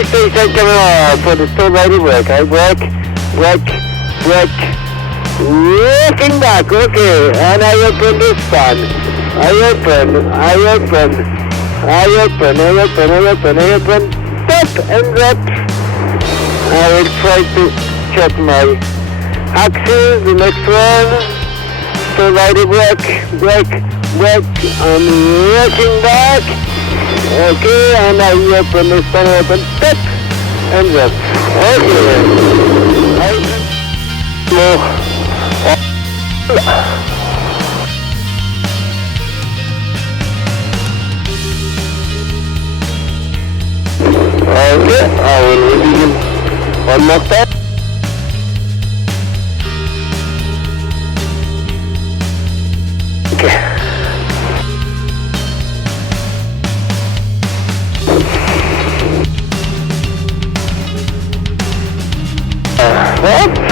Okay, stay side camera for the still righty brake. I brake. Looking back, okay, and I open this one. I open. Stop and drop. I will try to check my axis, the next one. Still righty brake. I'm looking back. Okay, and I open this one, stop and drop. Okay. Okay, I will begin one more time. Okay. What?